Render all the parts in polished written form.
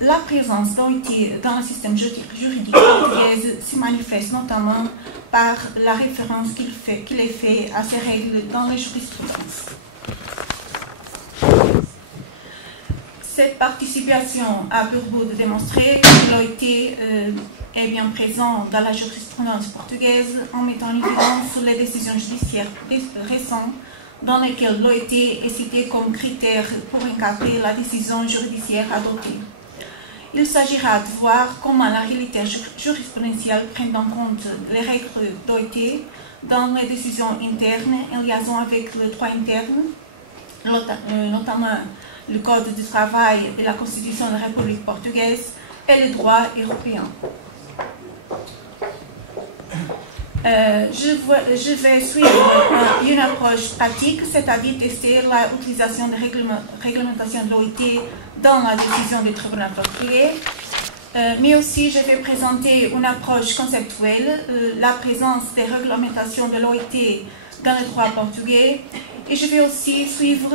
la présence d'OIT dans le système juridique portugais se manifeste notamment par la référence qu'il est fait à ces règles dans les jurisprudences. Cette participation a pour but de démontrer que l'OIT est bien présent dans la jurisprudence portugaise en mettant en évidence les décisions judiciaires récentes dans lesquelles l'OIT est cité comme critère pour encadrer la décision judiciaire adoptée. Il s'agira de voir comment la réalité jurisprudentielle prend en compte les règles d'OIT dans les décisions internes en liaison avec le droit interne, notamment le Code du travail et la Constitution de la République portugaise et le droit européen. Je vais suivre une approche pratique, c'est-à-dire tester l'utilisation de réglementation de l'OIT dans la décision du tribunal portugais, mais aussi je vais présenter une approche conceptuelle, la présence des réglementations de l'OIT dans le droit portugais, et je vais aussi suivre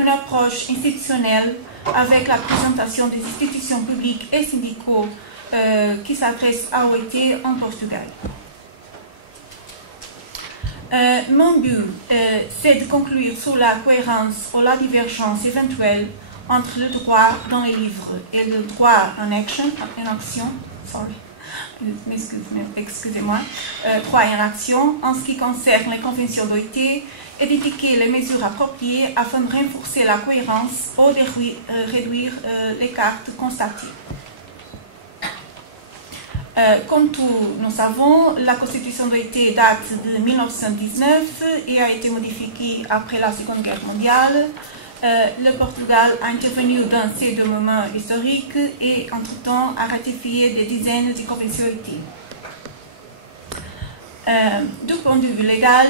une approche institutionnelle avec la présentation des institutions publiques et syndicaux qui s'adressent à l'OIT en Portugal. Mon but, c'est de conclure sur la cohérence ou la divergence éventuelle entre le droit dans les livres et le droit en action, excusez-moi, droit en action en ce qui concerne les conventions d'OIT et d'indiquer les mesures appropriées afin de renforcer la cohérence ou de réduire l'écart constaté. Comme tous nous savons, la Constitution d'OIT date de 1919 et a été modifiée après la Seconde Guerre mondiale. Le Portugal a intervenu dans ces deux moments historiques et, entre-temps, a ratifié des dizaines de conventions OIT. Du point de vue légal,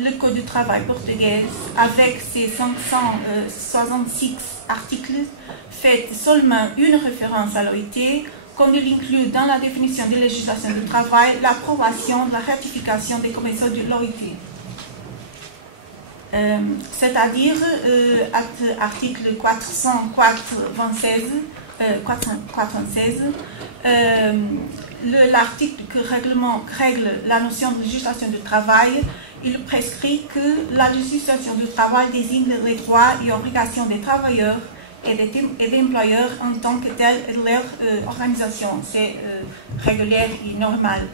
le Code du travail portugais, avec ses 566 articles, fait seulement une référence à l'OIT, comme il inclut dans la définition de législation du travail l'approbation de la ratification des conventions de l'OIT. C'est-à-dire, article 416, l'article qui règle la notion de législation du travail, il prescrit que la législation du travail désigne les droits et obligations des travailleurs et des employeurs en tant que tels et de leur organisation. C'est régulier et normal.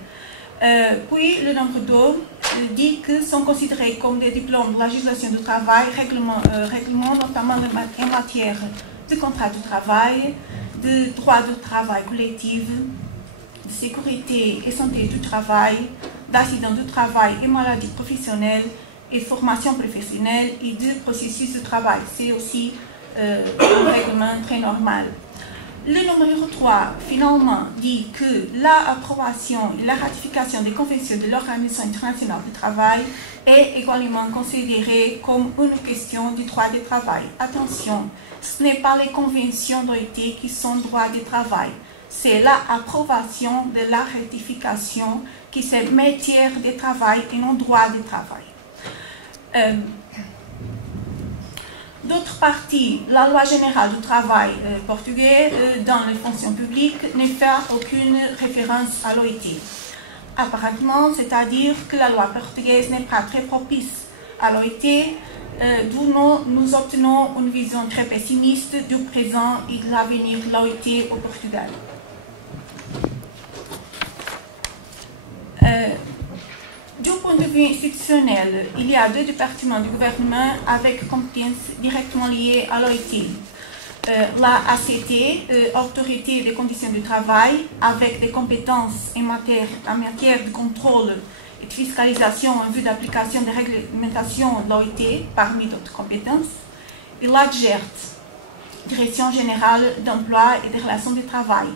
Puis, le nombre 2 dit que sont considérés comme des diplômes de la législation du travail, règlements notamment en matière de contrat de travail, de droit de travail collectif, de sécurité et santé du travail, d'accidents du travail et maladies professionnelles, et formation professionnelle et de processus de travail. C'est aussi un règlement très normal. Le numéro 3, finalement, dit que l'approbation et la ratification des conventions de l'Organisation internationale du travail est également considérée comme une question du droit du travail. Attention, ce n'est pas les conventions d'OIT qui sont droit du travail, c'est l'approbation de la ratification qui est matière de travail et non droit du travail. D'autre part, la loi générale du travail portugais dans les fonctions publiques ne fait aucune référence à l'OIT. Apparemment, c'est-à-dire que la loi portugaise n'est pas très propice à l'OIT, d'où nous obtenons une vision très pessimiste du présent et de l'avenir de l'OIT au Portugal. Du point de vue institutionnel, il y a deux départements du gouvernement avec compétences directement liées à l'OIT. La ACT, Autorité des conditions du travail, avec des compétences en matière de contrôle et de fiscalisation en vue d'application des réglementations de l'OIT, parmi d'autres compétences. Et l'ADGERT, Direction générale d'emploi et des relations de travail,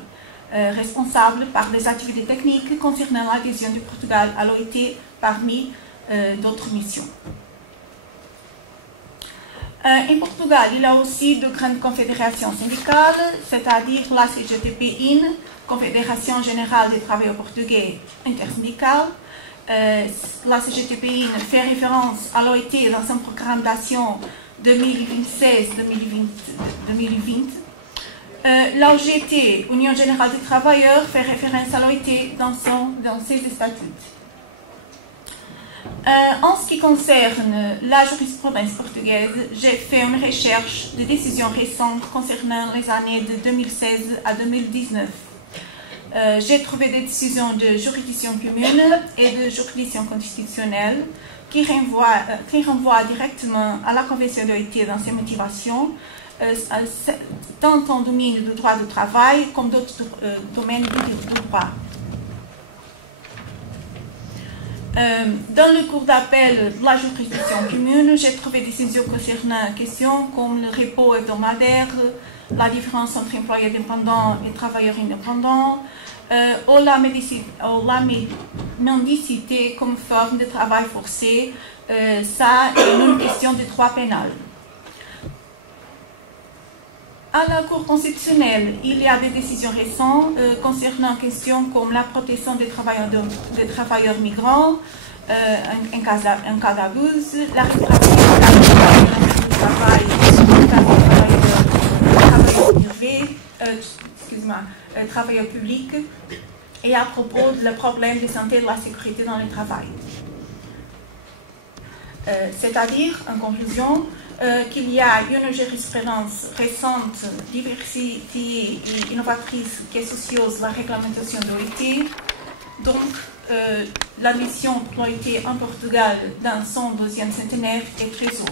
responsable par des activités techniques concernant l'adhésion du Portugal à l'OIT parmi d'autres missions. En Portugal, il y a aussi de grandes confédérations syndicales, c'est-à-dire la CGTP-IN, Confédération Générale des Travailleurs Portugais Intersyndicale. La CGTP-IN fait référence à l'OIT dans son programme d'action 2016-2020. L'OGT, Union Générale des Travailleurs, fait référence à l'OIT dans ses statuts. En ce qui concerne la jurisprudence portugaise, j'ai fait une recherche de décisions récentes concernant les années de 2016 à 2019. J'ai trouvé des décisions de juridiction commune et de juridiction constitutionnelle qui renvoient directement à la Convention de l'OIT dans ses motivations, tant en domaine du droit du travail comme d'autres domaines du droit. Dans le cours d'appel de la juridiction commune, j'ai trouvé des décisions concernant questions comme le repos hebdomadaire, la différence entre employés dépendants et travailleurs indépendants, ou la mendicité comme forme de travail forcé. Ça est une question de droit pénal. À la Cour constitutionnelle, il y a des décisions récentes concernant questions comme la protection des travailleurs migrants en cas d'abus, la réparation du travail des travailleurs publics et à propos du problème de santé et de la sécurité dans le travail. C'est-à-dire, en conclusion, qu'il y a une jurisprudence récente, diversifiée et innovatrice qui associe la réglementation de l'OIT. Donc, la mission de l'OIT en Portugal dans son 2e centenaire est très haute.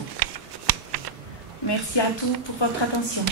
Merci à tous pour votre attention.